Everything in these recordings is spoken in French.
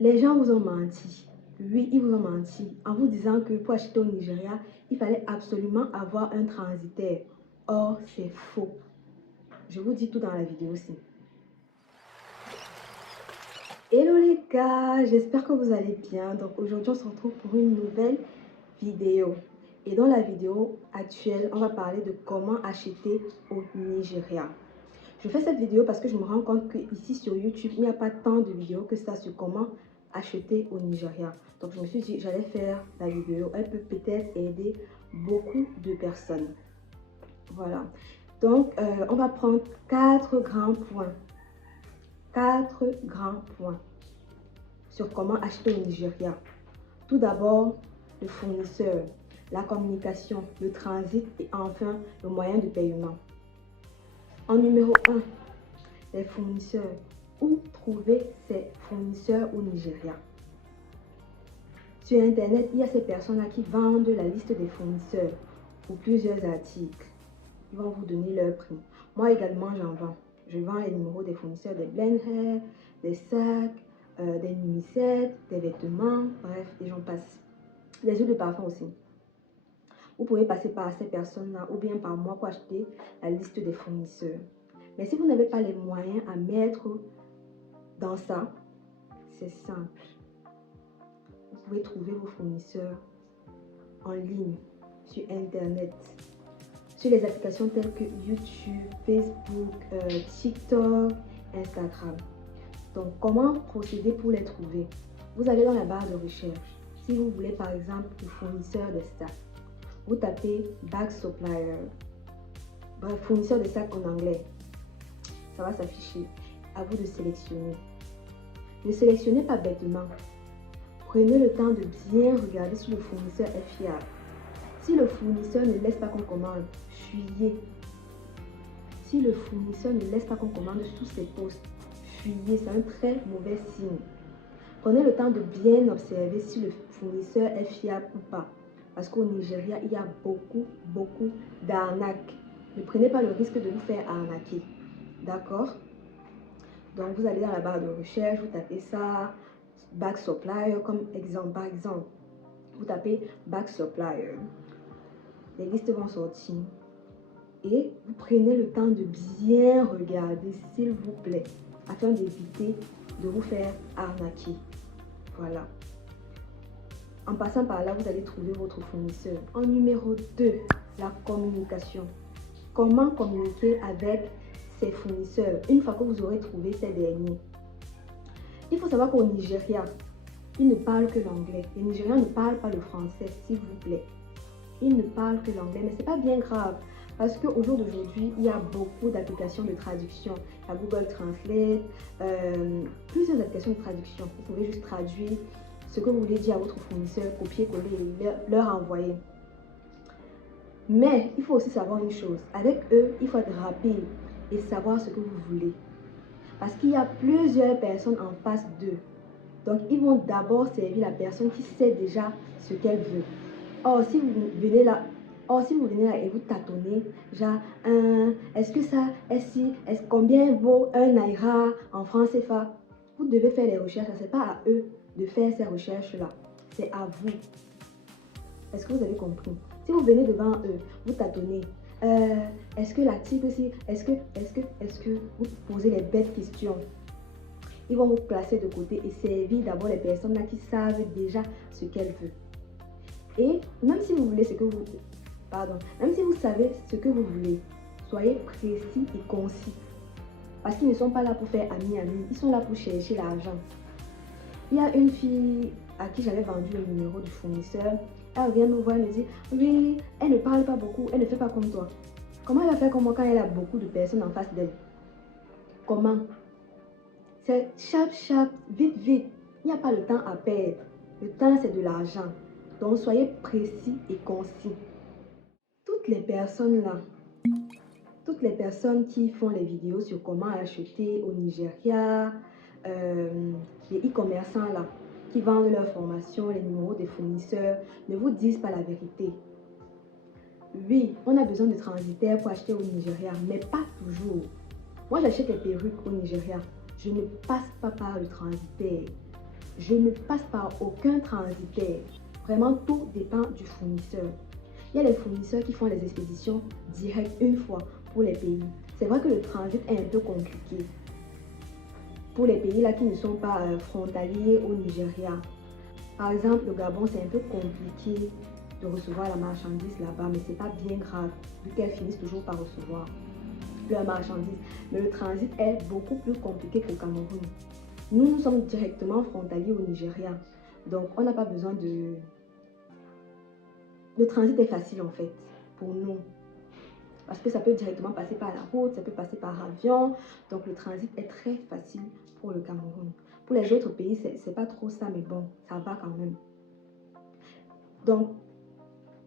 Les gens vous ont menti. Oui, ils vous ont menti en vous disant que pour acheter au Nigeria, il fallait absolument avoir un transitaire. Or, c'est faux. Je vous dis tout dans la vidéo aussi. Hello les gars, j'espère que vous allez bien. Donc aujourd'hui, on se retrouve pour une nouvelle vidéo. Et dans la vidéo actuelle, on va parler de comment acheter au Nigeria. Je fais cette vidéo parce que je me rends compte que ici sur YouTube, il n'y a pas tant de vidéos que ça sur comment acheter au Nigeria. Donc je me suis dit, j'allais faire la vidéo. Elle peut peut-être aider beaucoup de personnes. Voilà. Donc, on va prendre 4 grands points. 4 grands points sur comment acheter au Nigeria. Tout d'abord, le fournisseur, la communication, le transit et enfin le moyen de paiement. En numéro 1, les fournisseurs. Où trouver ces fournisseurs au Nigeria? Sur Internet, il y a ces personnes-là qui vendent la liste des fournisseurs pour plusieurs articles. Ils vont vous donner leur prix. Moi également, j'en vends. Je vends les numéros des fournisseurs des blend hair, des sacs, des nuisettes, des vêtements, bref, et j'en passe. Des huiles de parfum aussi. Vous pouvez passer par ces personnes-là ou bien par moi pour acheter la liste des fournisseurs. Mais si vous n'avez pas les moyens à mettre dans ça, c'est simple. Vous pouvez trouver vos fournisseurs en ligne, sur Internet, sur les applications telles que YouTube, Facebook, TikTok, Instagram. Donc, comment procéder pour les trouver? Vous allez dans la barre de recherche. Si vous voulez par exemple le fournisseur de sacs, vous tapez Bag Supplier, bref, fournisseur de sacs en anglais. Ça va s'afficher. À vous de sélectionner. Ne sélectionnez pas bêtement. Prenez le temps de bien regarder si le fournisseur est fiable. Si le fournisseur ne laisse pas qu'on commande, fuyez. Si le fournisseur ne laisse pas qu'on commande sous ses posts, fuyez. C'est un très mauvais signe. Prenez le temps de bien observer si le fournisseur est fiable ou pas. Parce qu'au Nigeria, il y a beaucoup d'arnaques. Ne prenez pas le risque de vous faire arnaquer. D'accord? Donc, vous allez dans la barre de recherche, vous tapez ça, Bag Supplier, comme exemple. Par exemple, vous tapez Bag Supplier. Les listes vont sortir. Et vous prenez le temps de bien regarder, s'il vous plaît, afin d'éviter de vous faire arnaquer. Voilà. En passant par là, vous allez trouver votre fournisseur. En numéro 2, la communication. Comment communiquer avec ces fournisseurs une fois que vous aurez trouvé ces derniers? Il faut savoir qu'au Nigeria, ils ne parlent que l'anglais. Les Nigérians ne parlent pas le français, s'il vous plaît. Ils ne parlent que l'anglais, mais ce n'est pas bien grave. Parce qu'au jour d'aujourd'hui, il y a beaucoup d'applications de traduction. Il y a Google Translate, plusieurs applications de traduction. Vous pouvez juste traduire ce que vous voulez dire à votre fournisseur, copier-coller et leur envoyer. Mais il faut aussi savoir une chose. Avec eux, il faut être rapide et savoir ce que vous voulez. Parce qu'il y a plusieurs personnes en face d'eux. Donc, ils vont d'abord servir la personne qui sait déjà ce qu'elle veut. Or, si vous venez là et vous tâtonnez, genre, est-ce que ça, combien vaut un naira en francs CFA? Vous devez faire les recherches. Ce n'est pas à eux de faire ces recherches-là. C'est à vous. Est-ce que vous avez compris? Si vous venez devant eux, vous tâtonnez. Est-ce que l'article aussi, est-ce que vous posez les bêtes questions? Ils vont vous placer de côté et servir d'abord les personnes là qui savent déjà ce qu'elles veulent. Et même si vous voulez même si vous savez ce que vous voulez, soyez précis et concis. Parce qu'ils ne sont pas là pour faire ami, ils sont là pour chercher l'argent. Il y a une fille à qui j'avais vendu le numéro du fournisseur. Elle vient me voir et me dit, oui, elle ne parle pas beaucoup, elle ne fait pas comme toi. Comment elle va faire comme moi quand elle a beaucoup de personnes en face d'elle? Comment? C'est chap, vite. Il n'y a pas le temps à perdre. Le temps, c'est de l'argent. Donc, soyez précis et concis. Toutes les personnes qui font les vidéos sur comment acheter au Nigeria, les e-commerçants là, qui vendent leurs formations, les numéros des fournisseurs, ne vous disent pas la vérité. Oui, on a besoin de transitaires pour acheter au Nigeria, mais pas toujours. Moi, j'achète les perruques au Nigeria. Je ne passe pas par le transitaire. Je ne passe par aucun transitaire. Vraiment, tout dépend du fournisseur. Il y a les fournisseurs qui font les expéditions directes une fois pour les pays. C'est vrai que le transit est un peu compliqué pour les pays là qui ne sont pas frontaliers au Nigeria. Par exemple, le Gabon, c'est un peu compliqué de recevoir la marchandise là-bas, mais c'est pas bien grave, vu qu'elles finissent toujours par recevoir leur marchandise. Mais le transit est beaucoup plus compliqué qu'au Cameroun. Nous sommes directement frontaliers au Nigeria, donc on n'a pas besoin de... Le transit est facile en fait, pour nous. Parce que ça peut directement passer par la route, ça peut passer par avion. Donc le transit est très facile pour le Cameroun. Pour les autres pays, c'est pas trop ça, mais bon, ça va quand même. Donc,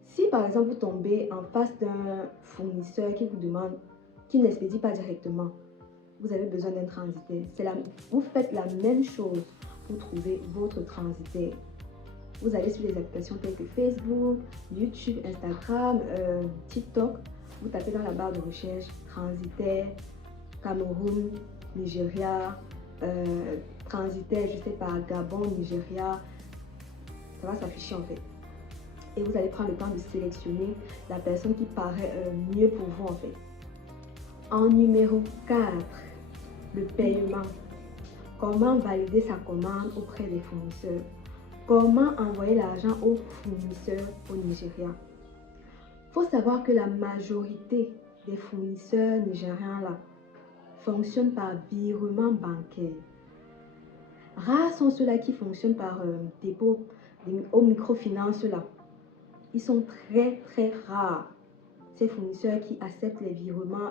si par exemple vous tombez en face d'un fournisseur qui vous demande, qui n'expédie pas directement, vous avez besoin d'un transitaire. Vous faites la même chose pour trouver votre transitaire. Vous allez sur les applications telles que Facebook, YouTube, Instagram, TikTok. Vous tapez dans la barre de recherche transitaire, Cameroun, Nigeria, transitaire, je sais pas, Gabon, Nigeria. Ça va s'afficher en fait. Et vous allez prendre le temps de sélectionner la personne qui paraît mieux pour vous en fait. En numéro 4, le paiement. Comment valider sa commande auprès des fournisseurs? Comment envoyer l'argent aux fournisseurs au Nigeria? Il faut savoir que la majorité des fournisseurs nigériens là fonctionnent par virement bancaire. Rares sont ceux-là qui fonctionnent par dépôt aux microfinances là. Ils sont très rares. Ces fournisseurs qui acceptent les virements,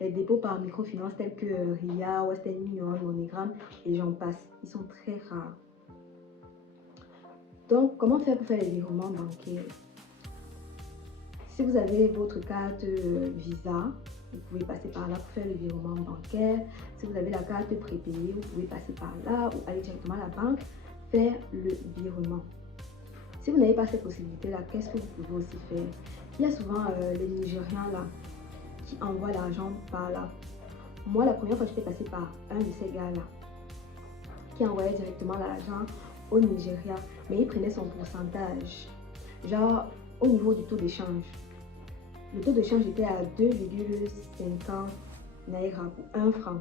les dépôts par microfinance tels que RIA, Western Union, MoneyGram et j'en passe. Ils sont très rares. Donc, comment faire pour faire les virements bancaires? Si vous avez votre carte Visa, vous pouvez passer par là pour faire le virement bancaire. Si vous avez la carte prépayée, vous pouvez passer par là ou aller directement à la banque, faire le virement. Si vous n'avez pas cette possibilité-là, qu'est-ce que vous pouvez aussi faire? Il y a souvent les Nigérians là qui envoient l'argent par là. Moi, la première fois, j'étais passée par un de ces gars-là qui envoyait directement l'argent au Nigeria, mais il prenait son pourcentage, genre au niveau du taux d'échange. Le taux d'échange était à 2,50 naira pour 1 franc.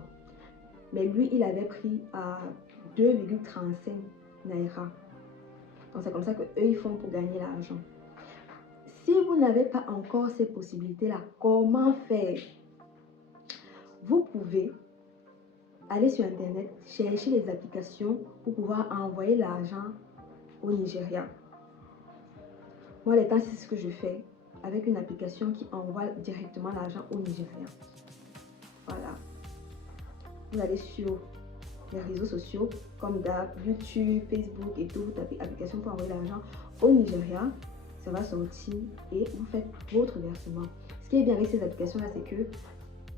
Mais lui, il avait pris à 2,35 naira. Donc c'est comme ça qu'eux, ils font pour gagner l'argent. Si vous n'avez pas encore ces possibilités-là, comment faire? Vous pouvez aller sur Internet, chercher les applications pour pouvoir envoyer l'argent au Nigeria. Moi, les temps, c'est ce que je fais avec une application qui envoie directement l'argent au Nigeria. Voilà. Vous allez sur les réseaux sociaux comme YouTube, Facebook et tout. Vous tapez application pour envoyer l'argent au Nigeria. Ça va sortir et vous faites votre versement. Ce qui est bien avec ces applications-là, c'est que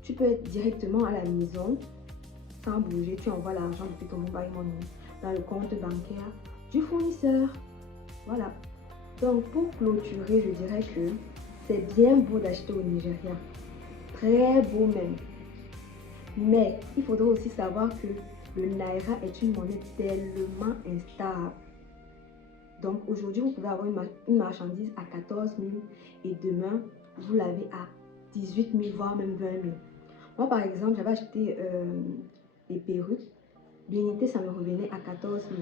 tu peux être directement à la maison sans bouger. Tu envoies l'argent depuis ton mobile money dans le compte bancaire du fournisseur. Voilà. Donc, pour clôturer, je dirais que c'est bien beau d'acheter au Nigeria. Très beau même. Mais il faudra aussi savoir que le Naira est une monnaie tellement instable. Donc, aujourd'hui, vous pouvez avoir une marchandise à 14 000 et demain, vous l'avez à 18 000, voire même 20 000. Moi, par exemple, j'avais acheté des perruques. L'unité, ça me revenait à 14 000.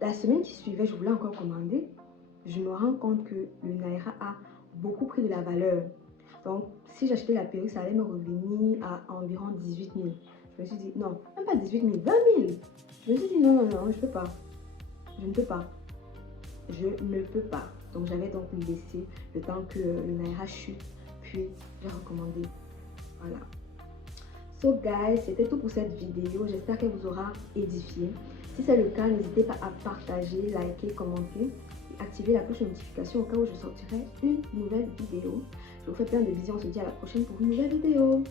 La semaine qui suivait, je voulais encore commander. Je me rends compte que le Naira a beaucoup pris de la valeur. Donc, si j'achetais la perruque, ça allait me revenir à environ 18 000. Je me suis dit, non, même pas 18 000, 20 000. Je me suis dit, non, je ne peux pas. Je ne peux pas. Je ne peux pas. Donc, j'avais donc laissé le temps que le Naira chute. Puis, j'ai recommandé. Voilà. So, guys, c'était tout pour cette vidéo. J'espère qu'elle vous aura édifié. Si c'est le cas, n'hésitez pas à partager, liker, commenter et activer la cloche de notification au cas où je sortirai une nouvelle vidéo. Je vous fais plein de bisous. On se dit à la prochaine pour une nouvelle vidéo.